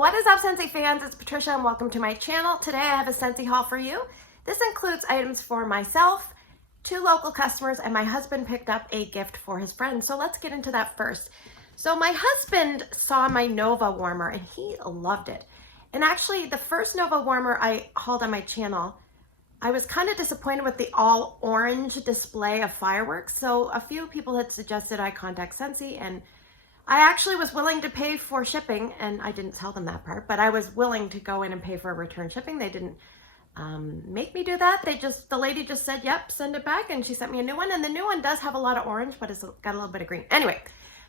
What is up, Scentsy fans? It's Patricia and welcome to my channel. Today I have a Scentsy haul for you. This includes items for myself, 2 local customers, and my husband picked up a gift for his friend. So let's get into that first. So my husband saw my Nova warmer and he loved it. And actually the first Nova warmer I hauled on my channel, I was kind of disappointed with the all orange display of fireworks. So a few people had suggested I contact Scentsy, and I actually was willing to pay for shipping, and I didn't tell them that part, but I was willing to go in and pay for return shipping. They didn't make me do that. The lady just said, yep, send it back, and she sent me a new one, and the new one does have a lot of orange, but it's got a little bit of green. Anyway,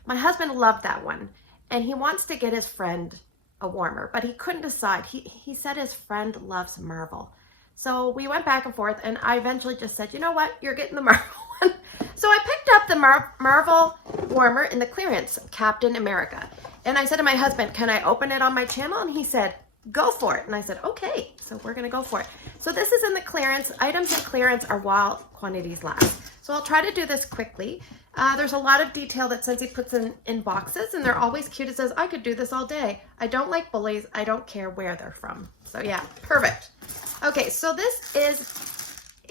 my husband loved that one, and he wants to get his friend a warmer, but he couldn't decide. He said his friend loves Marvel. So we went back and forth, and I eventually just said, you know what, you're getting the Marvel one. So I picked up the Marvel warmer in the clearance, Captain America. And I said to my husband, can I open it on my channel? And he said, go for it. And I said, okay, so we're gonna go for it. So this is in the clearance. Items in clearance are while quantities last. So I'll try to do this quickly. There's a lot of detail that Scentsy puts in boxes, and they're always cute. It says, I could do this all day. I don't like bullies. I don't care where they're from. So yeah, perfect. Okay, so this is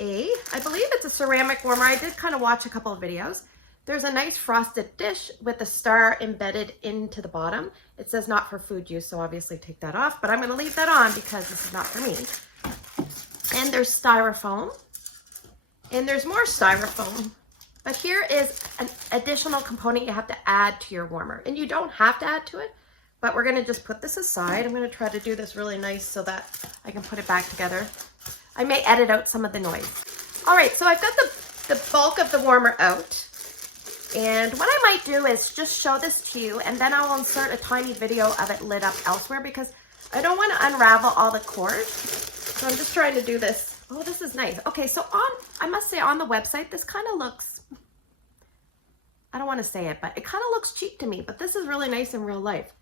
I believe it's a ceramic warmer. I did kind of watch a couple of videos. There's a nice frosted dish with a star embedded into the bottom. It says not for food use, so obviously take that off, but I'm going to leave that on because this is not for me. And there's styrofoam, and there's more styrofoam, but here is an additional component you have to add to your warmer, and you don't have to add to it, but we're going to just put this aside. I'm going to try to do this really nice so that I can put it back together. I may edit out some of the noise. All right, so I've got the bulk of the warmer out. And what I might do is just show this to you, and then I will insert a tiny video of it lit up elsewhere because I don't want to unravel all the cord. So I'm just trying to do this. Oh, this is nice. Okay, so I must say on the website, this kind of looks, I don't want to say it, but it kind of looks cheap to me, but this is really nice in real life.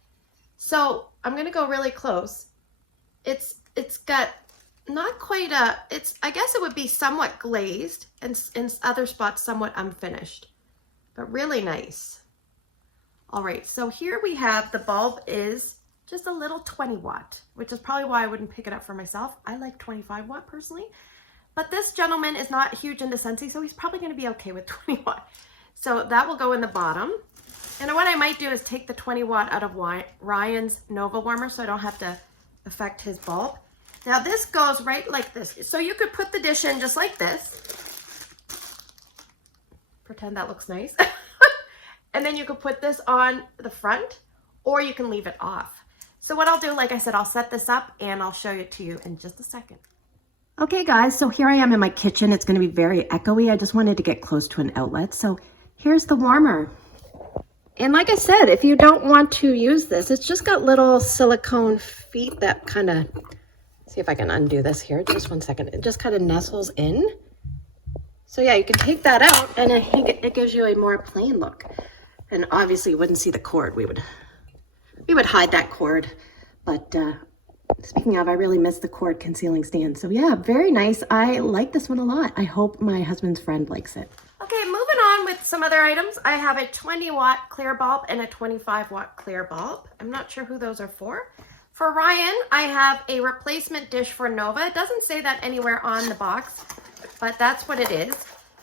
So I'm going to go really close. It's got not quite I guess it would be somewhat glazed, and in other spots somewhat unfinished, but really nice. All right, so here we have the bulb is just a little 20 watt, which is probably why I wouldn't pick it up for myself. I like 25 watt personally, but this gentleman is not huge into Scentsy, so he's probably going to be okay with 20 watt. So that will go in the bottom. And what I might do is take the 20 watt out of Ryan's Nova warmer so I don't have to affect his bulb. Now this goes right like this. So you could put the dish in just like this. Pretend that looks nice. And then you could put this on the front, or you can leave it off. So what I'll do, like I said, I'll set this up and I'll show it to you in just a second. Okay guys, so here I am in my kitchen. It's gonna be very echoey. I just wanted to get close to an outlet. So here's the warmer. And like I said, if you don't want to use this, it's just got little silicone feet that kind of, see if I can undo this here, just one second. It just kind of nestles in. So yeah, you can take that out and I think it gives you a more plain look. And obviously you wouldn't see the cord. We would hide that cord. But speaking of, I really miss the cord concealing stand. So yeah, very nice. I like this one a lot. I hope my husband's friend likes it. Okay, moving on with some other items. I have a 20 watt clear bulb and a 25 watt clear bulb. I'm not sure who those are for. For Ryan, I have a replacement dish for Nova. It doesn't say that anywhere on the box, but that's what it is.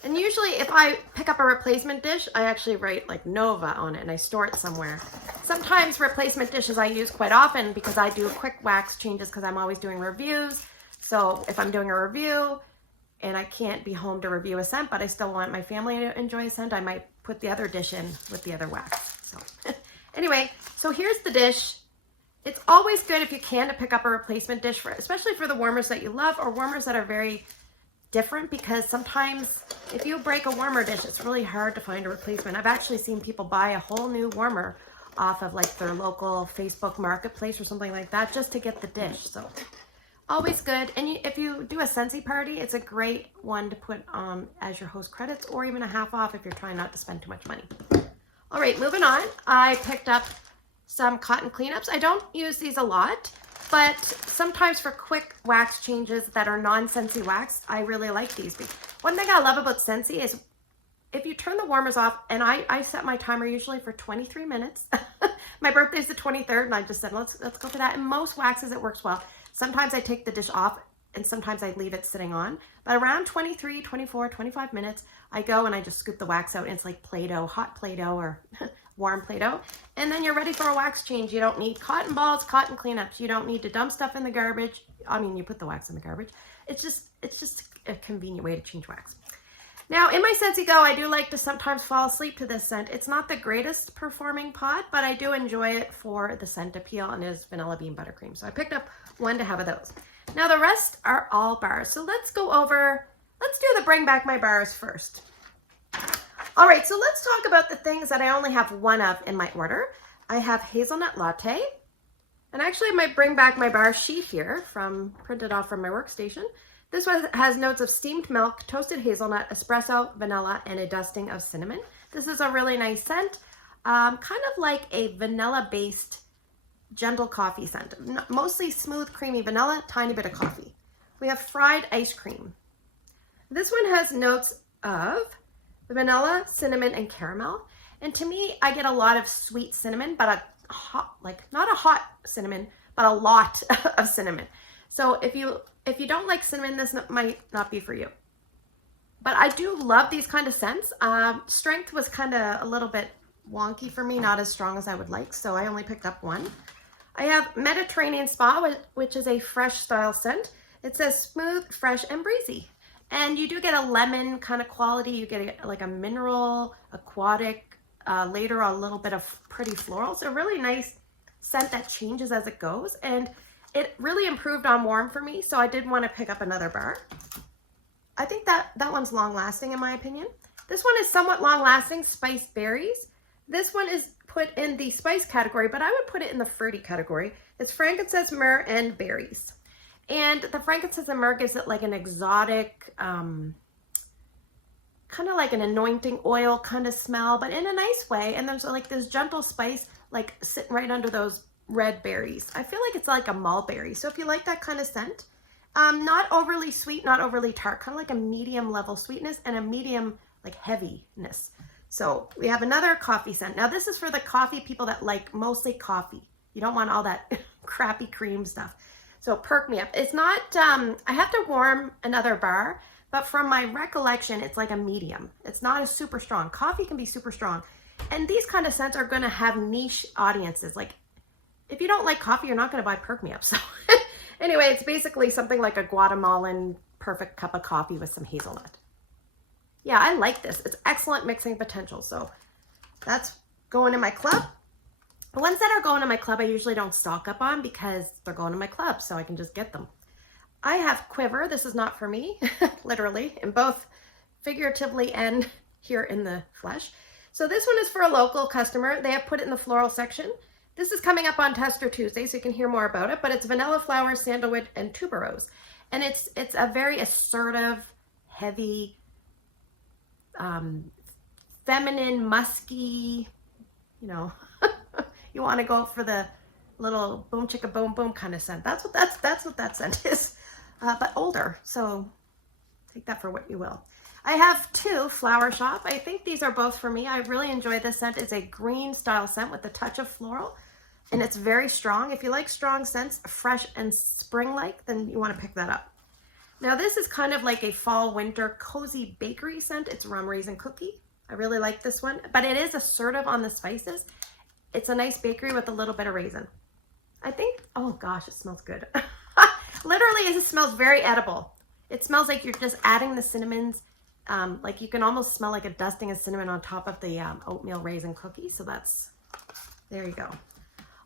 And usually if I pick up a replacement dish, I actually write like Nova on it and I store it somewhere. Sometimes replacement dishes I use quite often because I do quick wax changes because I'm always doing reviews. So if I'm doing a review and I can't be home to review a scent, but I still want my family to enjoy a scent, I might put the other dish in with the other wax. So anyway, so here's the dish. It's always good if you can to pick up a replacement dish, especially for the warmers that you love or warmers that are very different, because sometimes if you break a warmer dish, it's really hard to find a replacement. I've actually seen people buy a whole new warmer off of like their local Facebook marketplace or something like that just to get the dish. So always good. And if you do a Scentsy party, it's a great one to put as your host credits, or even a half off if you're trying not to spend too much money. All right, moving on. I picked up some cotton cleanups. I don't use these a lot, but sometimes for quick wax changes that are non-Scentsy wax, I really like these. One thing I love about Scentsy is if you turn the warmers off, and I set my timer usually for 23 minutes. My birthday's the 23rd, and I just said, let's go for that. And most waxes, it works well. Sometimes I take the dish off, and sometimes I leave it sitting on. But around 23, 24, 25 minutes, I go and I just scoop the wax out. And it's like Play-Doh, hot Play-Doh or warm Play-Doh. And then you're ready for a wax change. You don't need cotton balls, cotton cleanups. You don't need to dump stuff in the garbage. I mean, you put the wax in the garbage. It's just a convenient way to change wax. Now, in my Scentsy Go, I do like to sometimes fall asleep to this scent. It's not the greatest performing pod, but I do enjoy it for the scent appeal, and it is vanilla bean buttercream. So I picked up one to have of those. Now, the rest are all bars. So let's do the bring back my bars first. All right, so let's talk about the things that I only have one of in my order. I have hazelnut latte, and actually I might bring back my bar sheet here printed off from my workstation. This one has notes of steamed milk, toasted hazelnut, espresso, vanilla, and a dusting of cinnamon. This is a really nice scent, kind of like a vanilla-based gentle coffee scent. Mostly smooth, creamy vanilla, tiny bit of coffee. We have fried ice cream. This one has notes of vanilla, cinnamon, and caramel. And to me, I get a lot of sweet cinnamon, but a hot, not a hot cinnamon, but a lot of cinnamon. So if you don't like cinnamon, this might not be for you. But I do love these kind of scents. Strength was kind of a little bit wonky for me, not as strong as I would like, so I only picked up one. I have Mediterranean Spa, which is a fresh style scent. It says smooth, fresh, and breezy. And you do get a lemon kind of quality. You get like a mineral, aquatic, later a little bit of pretty florals. A really nice scent that changes as it goes. And it really improved on warm for me, so I did want to pick up another bar. I think that one's long lasting in my opinion. This one is somewhat long lasting, spiced berries. This one is put in the spice category, but I would put it in the fruity category. It's frankincense, myrrh, and berries. And the frankincense and myrrh gives it like an exotic, kind of like an anointing oil kind of smell, but in a nice way. And there's like this gentle spice like sitting right under those red berries. I feel like it's like a mulberry. So if you like that kind of scent, not overly sweet, not overly tart, kind of like a medium level sweetness and a medium like heaviness. So we have another coffee scent. Now this is for the coffee people that like mostly coffee. You don't want all that crappy cream stuff. So perk me up. It's not, I have to warm another bar, but from my recollection, it's like a medium. It's not a super strong. Coffee can be super strong. And these kind of scents are going to have niche audiences. Like if you don't like coffee, you're not going to buy Perk Me Up. So anyway, it's basically something like a Guatemalan perfect cup of coffee with some hazelnut. Yeah, I like this. It's excellent mixing potential. So that's going in my club. The ones that are going to my club, I usually don't stock up on because they're going to my club, so I can just get them. I have Quiver. This is not for me, literally, in both figuratively and here in the flesh. So this one is for a local customer. They have put it in the floral section. This is coming up on Tester Tuesday, so you can hear more about it, but it's vanilla flowers, sandalwood, and tuberose. And it's a very assertive, heavy, feminine, musky, you know, you want to go for the little boom chicka boom boom kind of scent. That's what that scent is, but older. So take that for what you will. I have two Flower Shop. I think these are both for me. I really enjoy this scent. It's a green style scent with a touch of floral, and it's very strong. If you like strong scents, fresh and spring-like, then you want to pick that up. Now this is kind of like a fall winter cozy bakery scent. It's rum raisin cookie. I really like this one, but it is assertive on the spices. It's a nice bakery with a little bit of raisin. I think, oh gosh, it smells good. Literally, it smells very edible. It smells like you're just adding the cinnamons. Like you can almost smell like a dusting of cinnamon on top of the oatmeal raisin cookie. So there you go.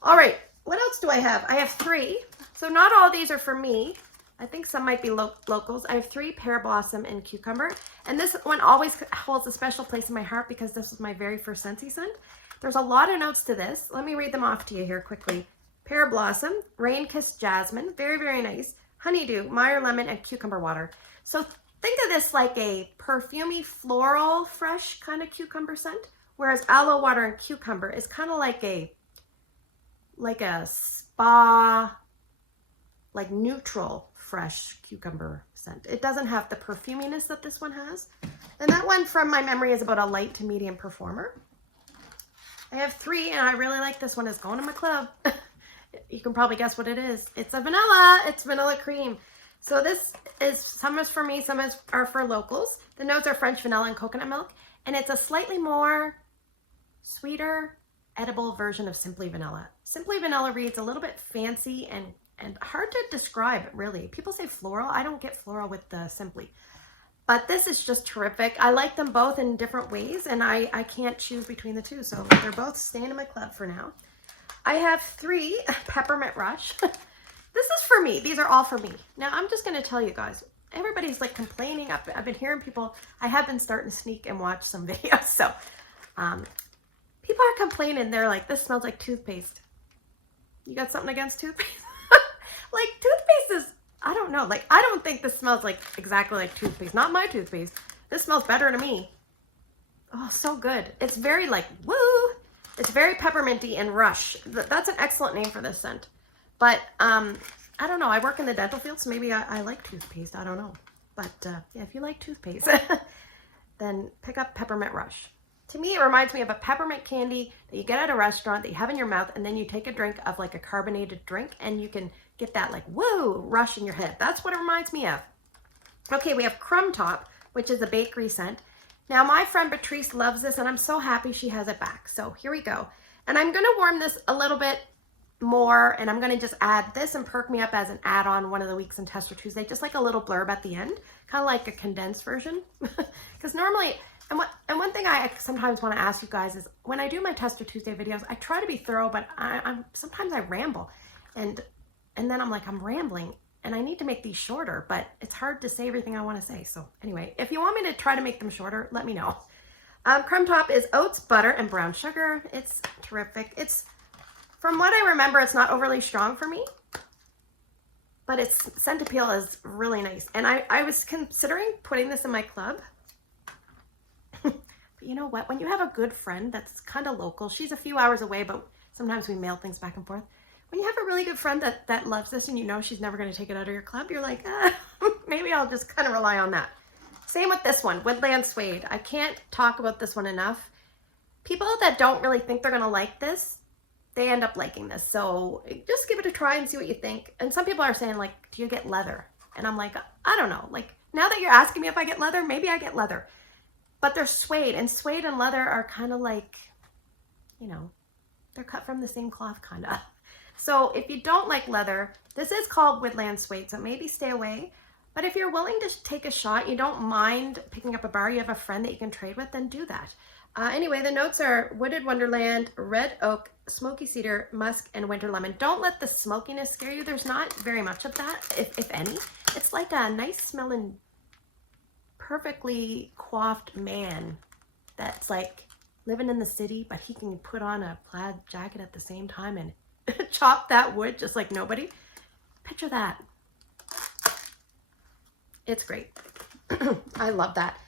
All right, what else do I have? I have three. So not all these are for me. I think some might be locals. I have three, Pear Blossom and Cucumber. And this one always holds a special place in my heart because this was my very first Scentsy scent. There's a lot of notes to this. Let me read them off to you here quickly. Pear Blossom, Rain Kissed Jasmine, very, very nice. Honeydew, Meyer Lemon, and Cucumber Water. So think of this like a perfumey, floral, fresh kind of cucumber scent, whereas Aloe Water and Cucumber is kind of like a spa, like neutral, fresh cucumber scent. It doesn't have the perfuminess that this one has. And that one from my memory is about a light to medium performer. I have 3 and I really like this one. It's going to my club. You can probably guess what it is. It's a vanilla. It's vanilla cream. So this is, some is for me, some are for locals. The notes are French vanilla and coconut milk. And it's a slightly more sweeter, edible version of Simply Vanilla. Simply Vanilla reads a little bit fancy and hard to describe, really. People say floral. I don't get floral with the Simply. But this is just terrific. I like them both in different ways, and I can't choose between the two. So they're both staying in my club for now. I have 3 Peppermint Rush. This is for me. These are all for me. Now, I'm just going to tell you guys, everybody's like complaining. I've been hearing people, I have been starting to sneak and watch some videos. So people are complaining. They're like, this smells like toothpaste. You got something against toothpaste? Like, toothpaste is, I don't know. Like, I don't think this smells like exactly like toothpaste. Not my toothpaste. This smells better to me. Oh, so good. It's very like, woo. It's very pepperminty and rush. That's an excellent name for this scent. But I don't know. I work in the dental field, so maybe I like toothpaste. I don't know. But yeah, if you like toothpaste, then pick up Peppermint Rush. To me, it reminds me of a peppermint candy that you get at a restaurant that you have in your mouth, and then you take a drink of like a carbonated drink, and you can get that like, woo, rush in your head. That's what it reminds me of. Okay, we have Crumb Top, which is a bakery scent. Now, my friend Patricia loves this, and I'm so happy she has it back. So here we go. And I'm going to warm this a little bit more, and I'm going to just add this and Perk Me Up as an add-on one of the weeks in Tester Tuesday, just like a little blurb at the end, kind of like a condensed version. Because normally, and one thing I sometimes want to ask you guys is, when I do my Tester Tuesday videos, I try to be thorough, but sometimes I ramble. And then I'm like, I'm rambling, and I need to make these shorter, but it's hard to say everything I want to say. So anyway, if you want me to try to make them shorter, let me know. Crumb Top is oats, butter, and brown sugar. It's terrific. It's, from what I remember, it's not overly strong for me, but its scent appeal is really nice. And I was considering putting this in my club. But you know what? When you have a good friend that's kind of local, she's a few hours away, but sometimes we mail things back and forth. When you have a really good friend that loves this and you know she's never going to take it out of your club, you're like, maybe I'll just kind of rely on that. Same with this one, Woodland Suede. I can't talk about this one enough. People that don't really think they're going to like this, they end up liking this. So just give it a try and see what you think. And some people are saying, like, do you get leather? And I'm like, I don't know. Like, now that you're asking me if I get leather, maybe I get leather. But they're suede, and suede and leather are kind of like, you know, they're cut from the same cloth, kind of. So if you don't like leather, this is called Woodland Suede, so maybe stay away. But if you're willing to take a shot, you don't mind picking up a bar, you have a friend that you can trade with, then do that. Anyway, the notes are Wooded Wonderland, Red Oak, Smoky Cedar, Musk, and Winter Lemon. Don't let the smokiness scare you. There's not very much of that, if any. It's like a nice smelling, perfectly coiffed man that's like living in the city, but he can put on a plaid jacket at the same time and chop that wood just like nobody. Picture that. It's great. I love that.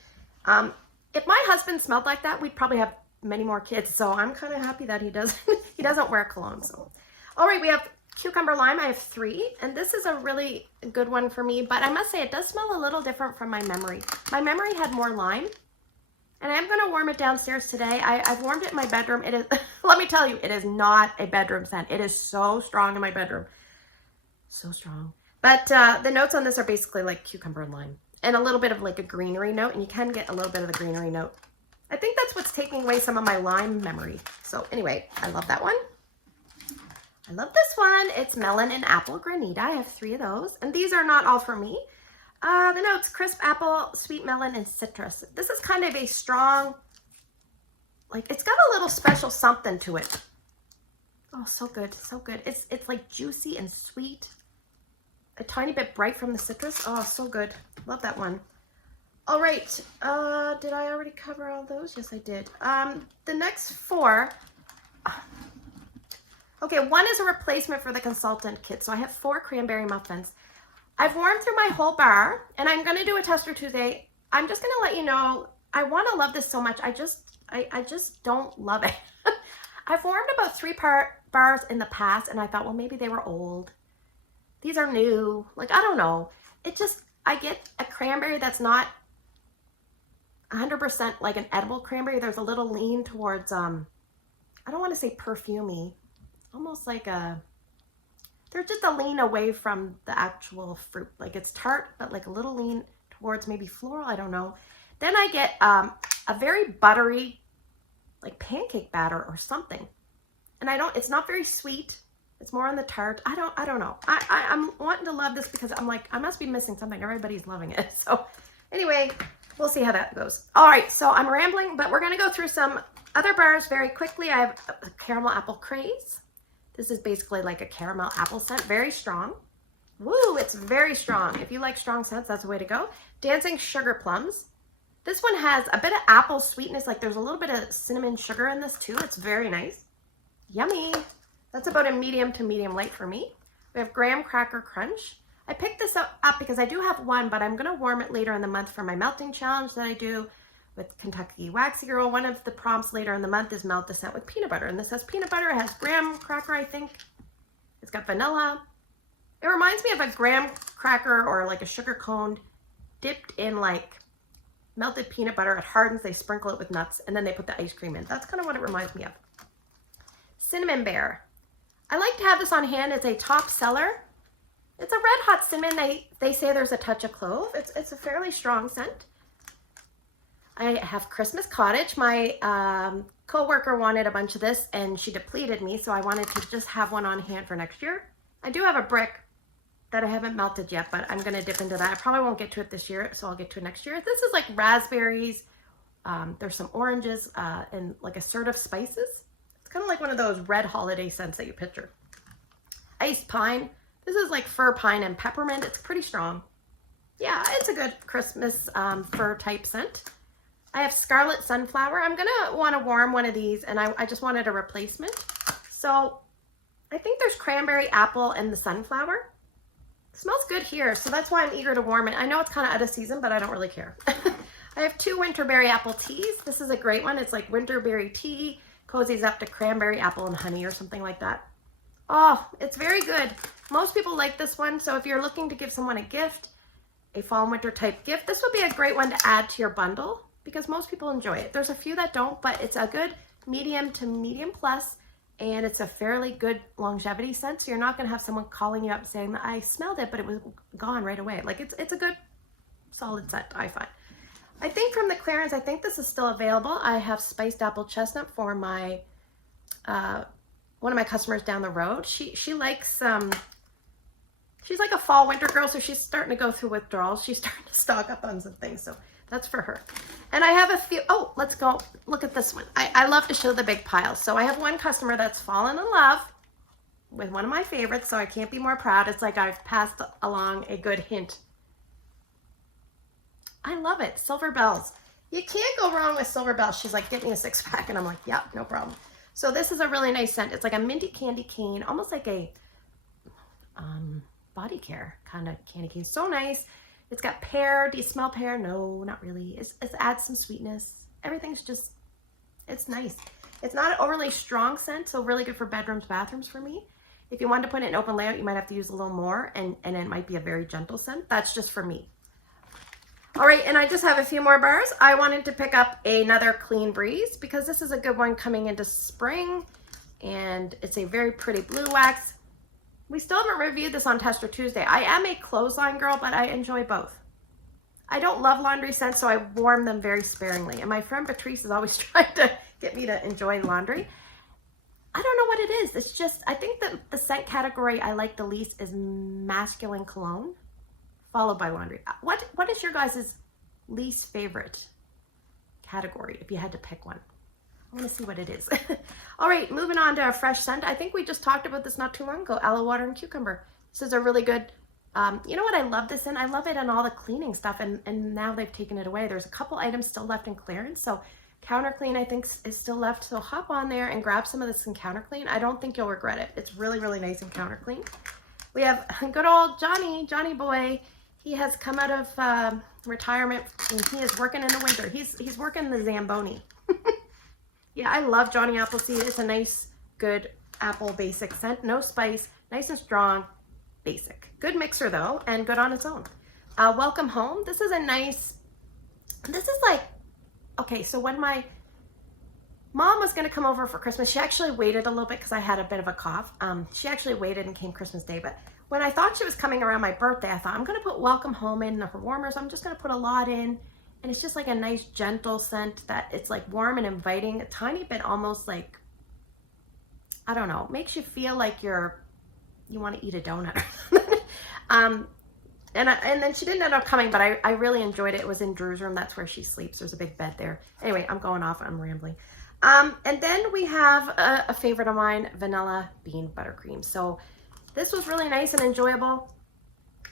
If my husband smelled like that, we'd probably have many more kids. So I'm kind of happy that he doesn't wear cologne. So, all right, we have Cucumber Lime. I have 3, and this is a really good one for me. But I must say, it does smell a little different from my memory. My memory had more lime, and I'm going to warm it downstairs today. I've warmed it in my bedroom. It is. Let me tell you, it is not a bedroom scent. It is so strong in my bedroom. So strong. But the notes on this are basically like cucumber and lime. And a little bit of like a greenery note, and you can get a little bit of a greenery note. I think that's what's taking away some of my lime memory. So anyway, I love that one. I love this one. It's Melon and Apple Granita. I have 3 of those, and these are not all for me. The notes, crisp apple, sweet melon, and citrus. This is kind of a strong, like, it's got a little special something to it. Oh, so good, so good. It's like juicy and sweet. A tiny bit bright from the citrus. Oh, so good. Love that one. All right. Did I already cover all those? Yes, I did. The next 4. Okay, one is a replacement for the consultant kit. So I have 4 cranberry muffins. I've warmed through my whole bar, and I'm going to do a Tester Tuesday. I'm just going to let you know, I want to love this so much. I just don't love it. I've warmed about 3 bars in the past, and I thought, well, maybe they were old. These are new. Like, I don't know. It just, I get a cranberry that's not 100% like an edible cranberry. There's a little lean towards, I don't want to say perfumey, almost like there's just a lean away from the actual fruit. Like it's tart, but like a little lean towards maybe floral, I don't know. Then I get a very buttery, like pancake batter or something. And it's not very sweet. It's more on the tart. I don't know. I'm wanting to love this because I'm like, I must be missing something. Everybody's loving it. So anyway, we'll see how that goes. All right, so I'm rambling, but we're gonna go through some other bars very quickly. I have a caramel apple craze. This is basically like a caramel apple scent, very strong. Woo, it's very strong. If you like strong scents, that's the way to go. Dancing sugar plums. This one has a bit of apple sweetness, like there's a little bit of cinnamon sugar in this too. It's very nice. Yummy. That's about a medium to medium light for me. We have graham cracker crunch. I picked this up because I do have one, but I'm gonna warm it later in the month for my melting challenge that I do with Kentucky Waxy Girl. One of the prompts later in the month is melt the scent with peanut butter. And this has peanut butter, it has graham cracker, I think. It's got vanilla. It reminds me of a graham cracker or like a sugar cone dipped in like melted peanut butter. It hardens, they sprinkle it with nuts, and then they put the ice cream in. That's kind of what it reminds me of. Cinnamon Bear. I like to have this on hand. It's a top seller. It's a red hot cinnamon. They say there's a touch of clove. It's a fairly strong scent. I have Christmas Cottage. My co-worker wanted a bunch of this and she depleted me, so I wanted to just have one on hand for next year. I do have a brick that I haven't melted yet, but I'm going to dip into that. I probably won't get to it this year, so I'll get to it next year. This is like raspberries. There's some oranges and like assertive spices. It's kind of like one of those red holiday scents that you picture. Iced pine. This is like fir pine and peppermint. It's pretty strong. Yeah, it's a good Christmas fir type scent. I have Scarlet Sunflower. I'm going to want to warm one of these, and I just wanted a replacement. So I think there's cranberry, apple, and the sunflower. It smells good here, so that's why I'm eager to warm it. I know it's kind of out of season, but I don't really care. I have 2 winterberry apple teas. This is a great one. It's like winterberry tea, cozies up to cranberry, apple, and honey or something like that. Oh, it's very good. Most people like this one, so if you're looking to give someone a gift, a fall and winter type gift, this would be a great one to add to your bundle because most people enjoy it. There's a few that don't, but it's a good medium to medium plus, and it's a fairly good longevity scent, so you're not going to have someone calling you up saying, I smelled it, but it was gone right away. Like, it's a good, solid scent, I find. I think from the clearance, I think this is still available. I have Spiced Apple Chestnut for my, one of my customers down the road. She likes, she's like a fall winter girl, so she's starting to go through withdrawals. She's starting to stock up on some things, so that's for her. And I have a few, oh, let's go look at this one. I love to show the big piles. So I have one customer that's fallen in love with one of my favorites, so I can't be more proud. It's like I've passed along a good hint. I love it, Silver Bells. You can't go wrong with Silver Bells. She's like, get me a 6-pack, and I'm like, yeah, no problem. So this is a really nice scent. It's like a minty candy cane, almost like a body care kind of candy cane. So nice. It's got pear. Do you smell pear? No, not really. It adds some sweetness. Everything's just, it's nice. It's not an overly strong scent, so really good for bedrooms, bathrooms for me. If you wanted to put it in open layout, you might have to use a little more, and it might be a very gentle scent. That's just for me. All right, and I just have a few more bars. I wanted to pick up another Clean Breeze because this is a good one coming into spring, and it's a very pretty blue wax. We still haven't reviewed this on Tester Tuesday. I am a clothesline girl, but I enjoy both. I don't love laundry scents, so I warm them very sparingly. And my friend Patricia is always trying to get me to enjoy laundry. I don't know what it is. It's just, I think that the scent category I like the least is masculine cologne, followed by laundry. What is your guys' least favorite category if you had to pick one? I want to see what it is. All right, moving on to a fresh scent. I think we just talked about this not too long ago, aloe water and cucumber. This is a really good, you know what I love this in? I love it in all the cleaning stuff, and now they've taken it away. There's a couple items still left in clearance, so Counter Clean I think is still left, so hop on there and grab some of this in Counter Clean. I don't think you'll regret it. It's really, really nice in Counter Clean. We have good old Johnny boy. He has come out of retirement, and he is working in the winter. He's working the Zamboni. Yeah, I love Johnny Appleseed. It's a nice, good apple basic scent. No spice, nice and strong. basic. Good mixer though, and good on its own. Welcome Home. This is a nice, this is like, okay, so when my mom was going to come over for Christmas, she actually waited a little bit because I had a bit of a cough. She actually waited and came Christmas Day, but when I thought she was coming around my birthday, I thought I'm going to put Welcome Home in her warmers. I'm just going to put a lot in, and it's just like a nice gentle scent that it's like warm and inviting, a tiny bit almost like, I don't know, makes you feel like you want to eat a donut or something. And then she didn't end up coming, but I really enjoyed it. It was in Drew's room. That's where she sleeps. There's a big bed there. Anyway, I'm going off. I'm rambling. And then we have a favorite of mine, Vanilla Bean Buttercream. So this was really nice and enjoyable.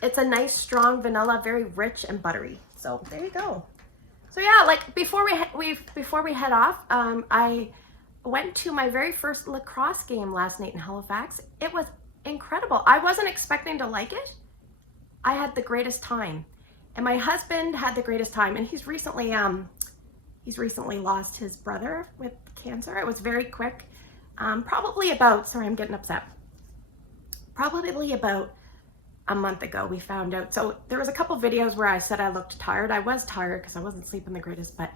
It's a nice, strong vanilla, very rich and buttery. So there you go. So yeah, like before we head off, I went to my very first lacrosse game last night in Halifax. It was incredible. I wasn't expecting to like it. I had the greatest time, and my husband had the greatest time. And he's recently lost his brother with cancer. It was very quick. Probably about, sorry, I'm getting upset. Probably about a month ago we found out. So there was a couple videos where I said I looked tired. I was tired because I wasn't sleeping the greatest, but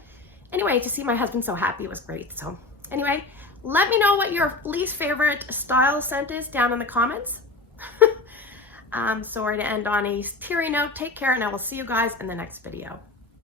anyway, to see my husband so happy was great. So anyway, let me know what your least favorite style scent is down in the comments. Sorry to end on a teary note. Take care, and I will see you guys in the next video.